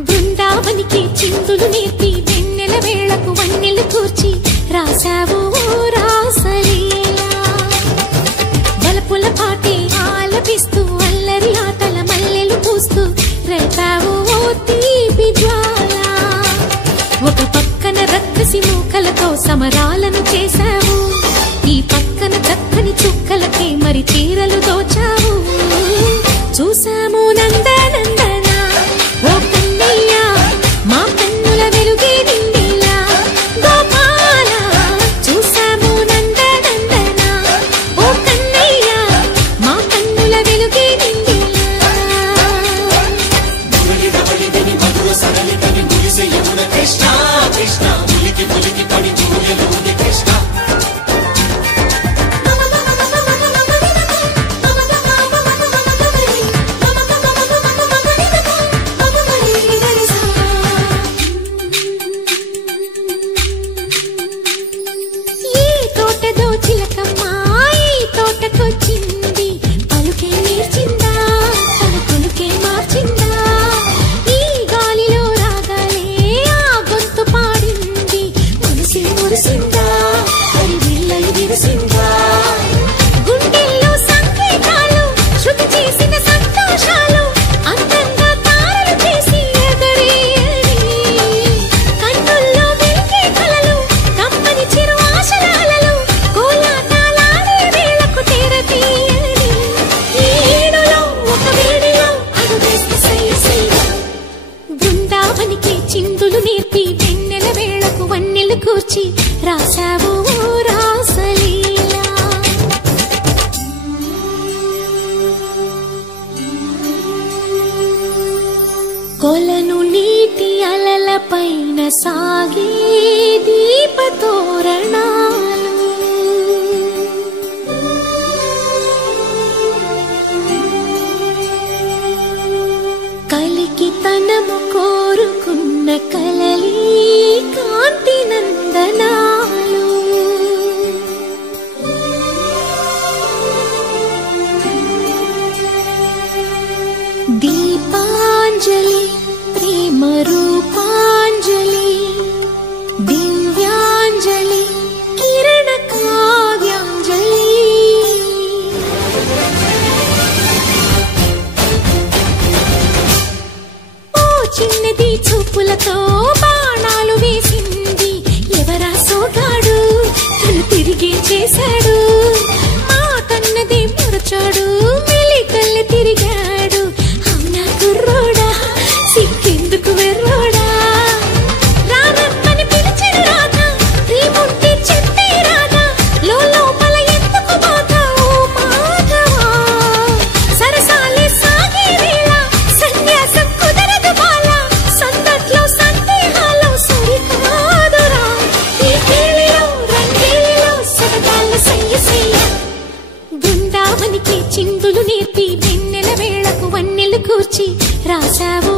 బృందావనికి చిందులు నేర్పి వెన్నెల వేళకు వన్నెలు కూర్చి రాసావు రాసలీలా బలపుల పాటే ఆలపిస్తూ అల్లరి ఆటల మల్లెలు పూస్తూ రేపావు తీపి జ్వాల ఒక పక్కన రక్కసి మూకలతో సమరాలను చేశావు ఈ పక్కన చక్కని చుక్కలకే మరి చీరలు దోచావు చూసాము నందనందన ఓ కన్నయ్య మా కన్నుల వెలుగే నిండిలా గోపాల చూసాము నందనందన ఓ కన్నయ్య మా కన్నుల వెలుగే నిండిలా కృష్ణ కృష్ణ ములికి ములికి పడి చూయలు కృష్ణ చిందులు నేర్పి వెన్నెల వేళకు వన్నెలు కూర్చి రాసావు రాసలీలా కొలను నీటి అలల పైన సాగే దీపతోరణాలు కలికి తనము కోరుకున్న కలలి కాంతి నందనాలు దీపాంజలి ప్రేమ రూపాంజలి దివ్యాంజలి కిరణ కావ్యాంజలి చిన్నది చూపులతో బాణాలు వేసింది ఎవరా సోగాడు తను తిరిగి చేశాడు మా కన్నది మరచాడు మెలికల్లి తిరిగాడు అవునా కుర్రోడా సిక్కెందుకు వెర్రోడా రానమ్మని పిలిచిన రాగా రీముంటి చెప్పే రాగా లోపల ఎందుకు బాగా ఓ మాధవా సరసాలే సాగే వేళ సన్యాసం కుదరదు బాలా సందట్లో సందేహాలు సరికాదురా ఈ కేళిలో రంగేలిలో సరదాల సయ్య సయ్య బృందావనికి చిందులు నేర్పి వెన్నెల వేళకు వన్నెలు కూర్చి రాసావు